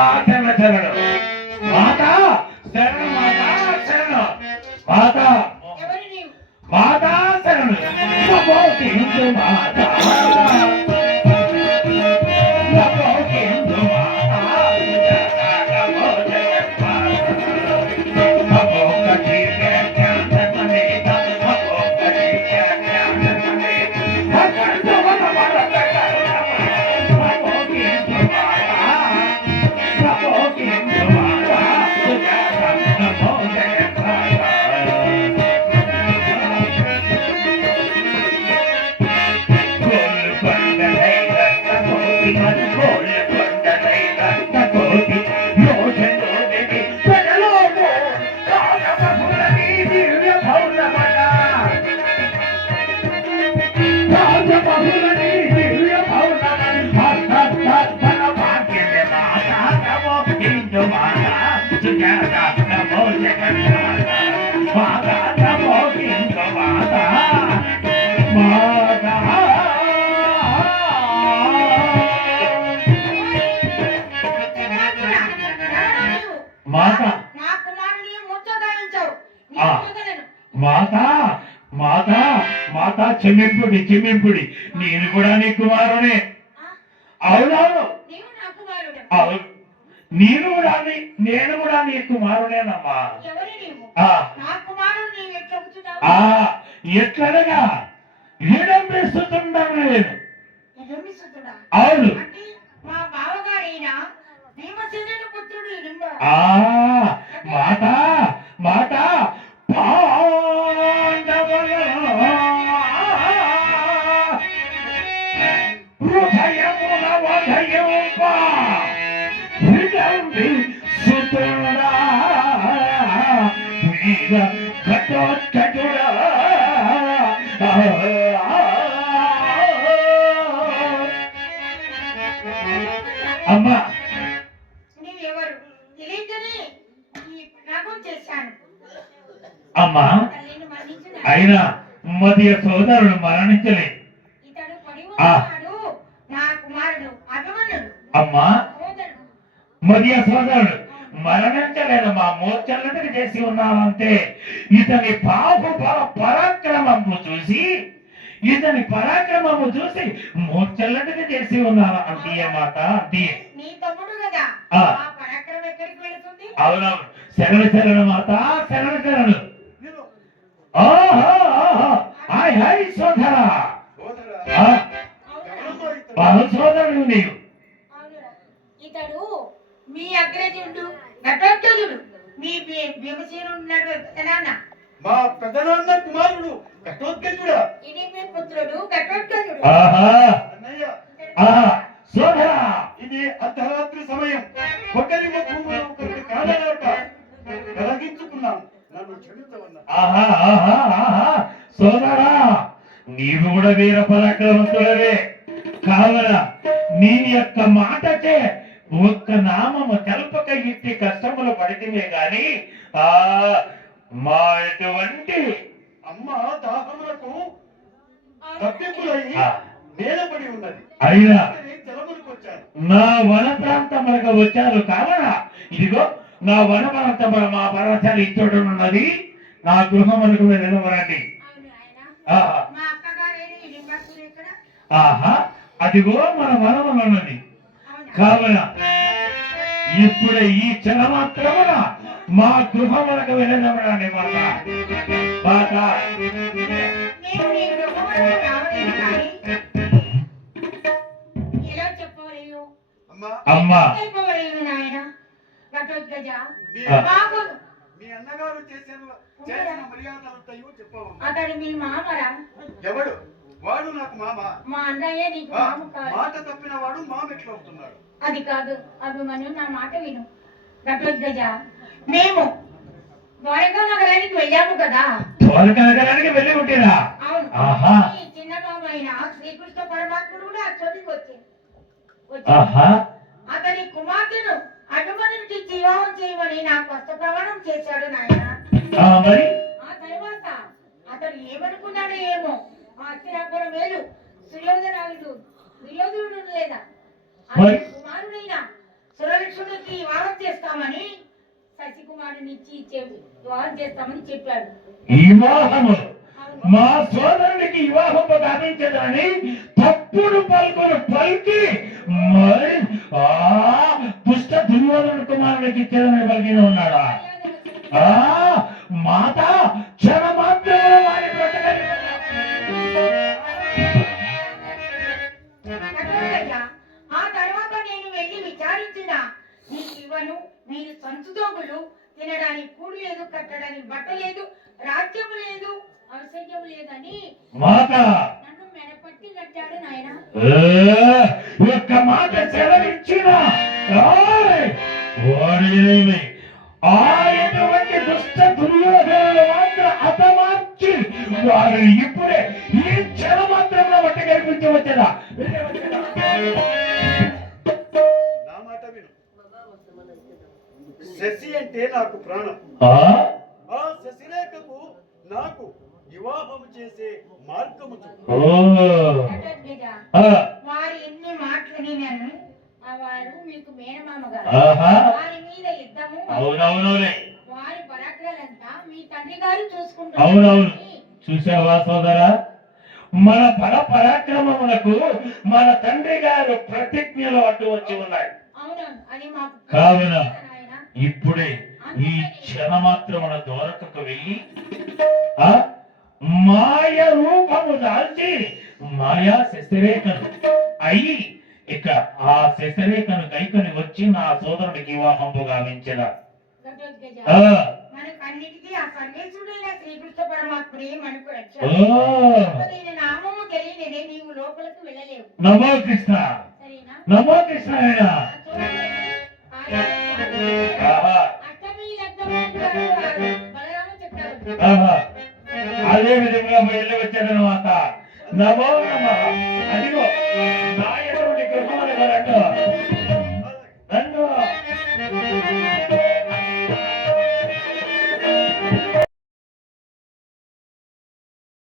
మాతా శరణ శరణు మాతా శరణు మాతా శరణు మాతా మాతా శరణు హిందూ మాతా మాతా చెమ్మింపుడి చెమ్మింపుడి నేను కూడా నీ కుమారుడే. అవునవును అవును నేను కూడా నీ కుమారుడేనమ్మా. ఎట్లనగా విడంబిస్తున్నాను నేను. అవును మాతా మాతా హృదయముల వదయుప విడంబిస్తున్నా వీర ఘటోత్కచుడా. అమ్మా అమ్మా అయినా మధ్య సోదరుడు మరణించలే. అమ్మా మధ్య సోదరుడు మరణించలేదమ్మా, మూర్ఛల్లటికి చేసి ఉన్నామంటే. ఇతని బాహుబల పరాక్రమము చూసి మూర్ఛల్లటికి చేసి ఉన్నావా అంటే మాట అంటే. అవునవును శరణ శరణ మాత శరణ శరణు. హాయ్ హాయ్ సోదరా సోదరుడు నీవు. ఇతడు మీ అగ్రజుడు ఘటోత్కచుడు, మీ భీమసేనుడు నాన్న, మా పెద్దనాన్న కుమారుడు ఘటోత్కచుడా. ఇది మీ పుత్రుడు ఘటోత్కచుడు. సోదరా ఇది అర్ధరాత్రి సమయం. ఒకరి ముఖములో ఒకరికి కాలరాక కలిగించుకున్నాం. నన్ను క్షమించవన్నా. సోదరా నీవు కూడా వీర పరాక్రమస్తుడవే కావల నీ యొక్క మాటచే ఒక్క నామము తెలపక ఇట్టి కష్టములు పడితేనే గాని మా ఎటువంటి అమ్మ దాహములకు తప్పింపులై నేలపడి ఉన్నది. అయినా నా వన ప్రాంతములకు వచ్చారు కావన ఇదిగో నా వన ప్రాంతముల మా పర్వతాలు ఇచ్చోడున్నది. నా గృహములకు నిలవరండి. అదిగో మన వనములున్నది కావున ఇప్పుడే ఈ క్షణ మాత్రమున మా గృహములకు వెళ్ళదమని మాట అమ్మా. అతడు మీ మామరా? ఎవడు వాడు? నాకు మామ. మా అన్నయ్య నీకు మామ కాదు. మాట తప్పిన వాడు మామ ఎట్లా అవుతున్నాడు? అది కాదు అభిమన్యు, నా మాట విను. ఘటోత్కచ, మేము ద్వారకా నగరానికి వెళ్ళాము కదా. ద్వారకా నగరానికి వెళ్ళి ఉంటేరా? అవును. చిన్న బాబు అయిన శ్రీకృష్ణ పరమాత్ముడు కూడా అచ్చోటికి వచ్చాడు. అతని కుమార్తెను అభిమన్యుడికి వివాహం చేయమని నాకు హస్త ప్రమాణం చేశాడు నాయన. ఆ తర్వాత అతడు ఏమనుకున్నాడో ఏమో, ఆ అస్థిరాపుర మేలు సుయోధనుడు లేదా కుమారుడైన సురలక్ష్మణుడికి చేస్తామని శశికుమారుని ఇచ్చి వివాహం చేస్తామని చెప్పాడు. వివాహము మా సోదరుడికి వివాహం గావించదని తప్పుడు పలుకులు పలికి మరి దుష్ట దుర్యోధన కుమారుడికి ఇచ్చేదని పలికిన ఉన్నాడా? మాత క్షణ మాత్రమే వారి బ్రతకని ఆ తర్వాత నేను వెళ్ళి విచారించిన నీకు ఇవ్వను, మీరు సంచుతోగులు తినడానికి కూడు లేదు, కట్టడానికి బట్ట లేదు, రాజ్యము లేదు, ఔషధ్యము లేదని మాట నన్ను మెడపట్టి కట్టాడు నాయన. ఒక్క మాట సెలవిచ్చిన ఆయనటువంటి దుష్ట దుర్యోధనులు మాత్రం అతమార్చి వారు ఇప్పుడే ఈ క్షణ మాత్రంలో బట్టి కనిపించి వచ్చేదా? నా మాట విను. శశి అంటే నాకు ప్రాణం. ఆ శశిరేఖకు నాకు వివాహం చేసే మార్గము వారు ఎన్ని మాటలు విన్నాను. వారు మీకు మేనమామ గారు. వారి మీద యుద్ధము, వారి పరాక్రమంతా మీ తండ్రి గారు చూసుకుంటారు. చూసావా సోదరా, మన బల పరాక్రమములకు మన తండ్రి గారు ప్రతిజ్ఞలు అడ్డు వచ్చి ఉన్నాయి. కావున ఇప్పుడే ఈ క్షణమాత్రమున దూరకకు వెళ్ళి మాయ రూపము దాల్చి మాయా శశిరేఖను అయి ఇక ఆ శశిరేఖను గైకొని వచ్చి నా సోదరుడికి వివాహంపు గావించిన మనకన్నిటికీ ఆ సర్వేశ్వరుడైన శ్రీకృష్ణ పరమాత్ముడే మనకు రక్ష. నామము తెలియనిదే నీవు లోపలికి వెళ్ళలేవు. నమో కృష్ణ, నమో కృష్ణ. అష్టమి లగ్నము బలరాము చెప్పారు. అదే విధంగా వెళ్ళి వచ్చాడనమాట. నమో నమ. అదిగో నాయకుడి గృహములు రండు రండు.